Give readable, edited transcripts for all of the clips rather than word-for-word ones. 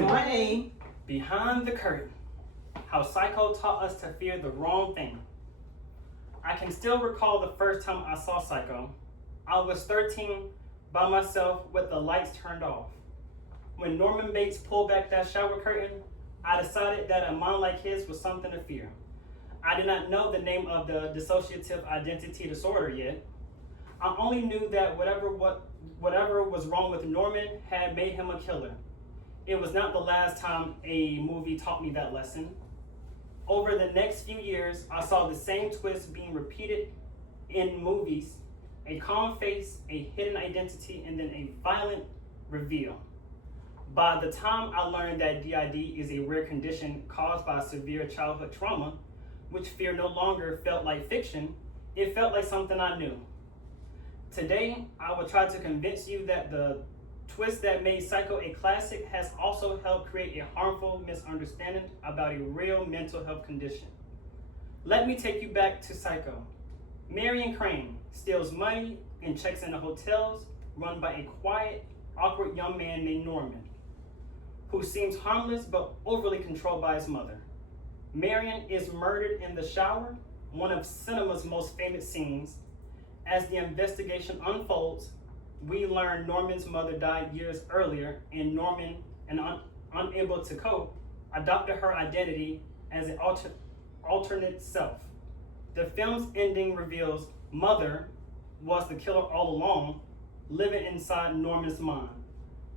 Money. Behind the Curtain, How Psycho Taught Us to Fear the Wrong Thing. I can still recall the first time I saw Psycho. I was 13 by myself with the lights turned off. When Norman Bates pulled back that shower curtain, I decided that a mind like his was something to fear. I did not know the name of the dissociative identity disorder yet. I only knew that whatever was wrong with Norman had made him a killer. It was not the last time a movie taught me that lesson. Over the next few years, I saw the same twist being repeated in movies: a calm face, a hidden identity, and then a violent reveal. By the time I learned that DID is a rare condition caused by severe childhood trauma, which fear no longer felt like fiction, it felt like something I knew. Today, I will try to convince you that the twist that made Psycho a classic has also helped create a harmful misunderstanding about a real mental health condition. Let me take you back to Psycho. Marion Crane steals money and checks into hotels run by a quiet, awkward young man named Norman, who seems harmless but overly controlled by his mother. Marion is murdered in the shower, one of cinema's most famous scenes. As the investigation unfolds, we learn Norman's mother died years earlier, and Norman, unable to cope, adopted her identity as an alternate self. The film's ending reveals Mother was the killer all along, living inside Norman's mind.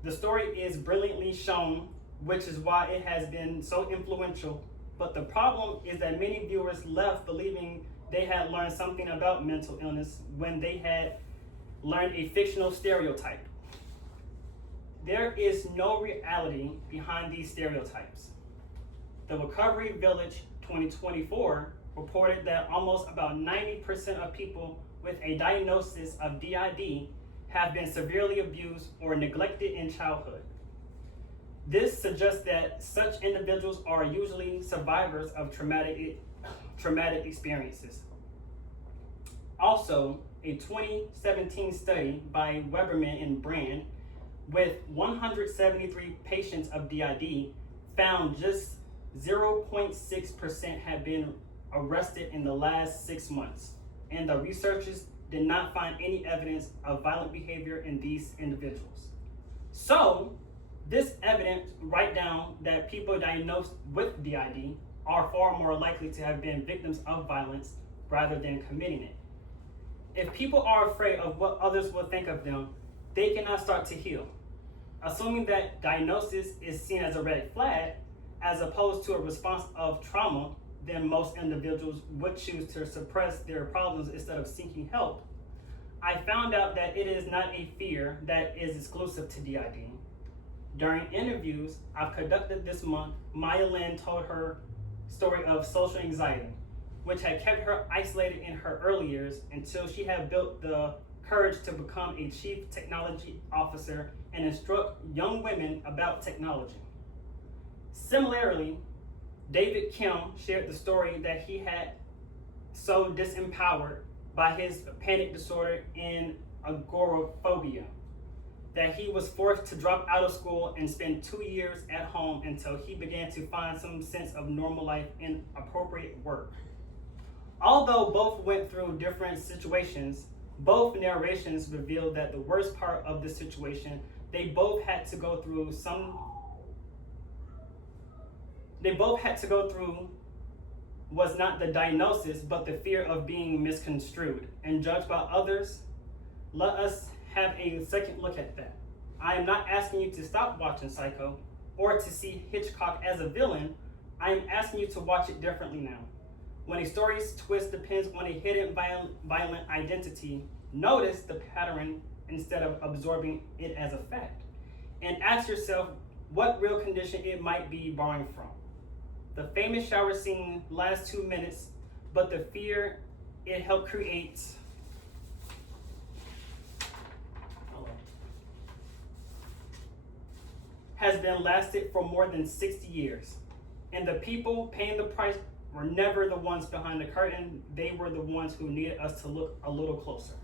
The story is brilliantly shown, which is why it has been so influential, but the problem is that many viewers left believing they had learned something about mental illness when they had learned a fictional stereotype. There is no reality behind these stereotypes. The Recovery Village 2024 reported that almost about 90% of people with a diagnosis of DID have been severely abused or neglected in childhood. This suggests that such individuals are usually survivors of traumatic experiences. Also, a 2017 study by Weberman and Brand with 173 patients of DID found just 0.6% had been arrested in the last 6 months, and the researchers did not find any evidence of violent behavior in these individuals. So, this evidence write down that people diagnosed with DID are far more likely to have been victims of violence rather than committing it. If people are afraid of what others will think of them, they cannot start to heal. Assuming that diagnosis is seen as a red flag, as opposed to a response of trauma, then most individuals would choose to suppress their problems instead of seeking help. I found out that it is not a fear that is exclusive to DID. During interviews I've conducted this month, Maya Lin told her story of social anxiety, which had kept her isolated in her early years until she had built the courage to become a chief technology officer and instruct young women about technology. Similarly, David Kim shared the story that he had so disempowered by his panic disorder and agoraphobia that he was forced to drop out of school and spend 2 years at home until he began to find some sense of normal life and appropriate work. Although both went through different situations, both narrations revealed that the worst part of the situation they both had to go through was not the diagnosis, but the fear of being misconstrued and judged by others. Let us have a second look at that. I am not asking you to stop watching Psycho or to see Hitchcock as a villain. I am asking you to watch it differently now. When a story's twist depends on a hidden violent identity, notice the pattern instead of absorbing it as a fact. And ask yourself what real condition it might be borrowing from. The famous shower scene lasts 2 minutes, but the fear it helped create has been lasted for more than 60 years. And the people paying the price were never the ones behind the curtain. They were the ones who needed us to look a little closer.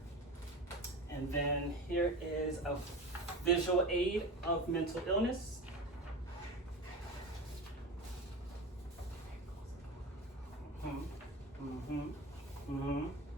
And then here is a visual aid of mental illness. Mm-hmm.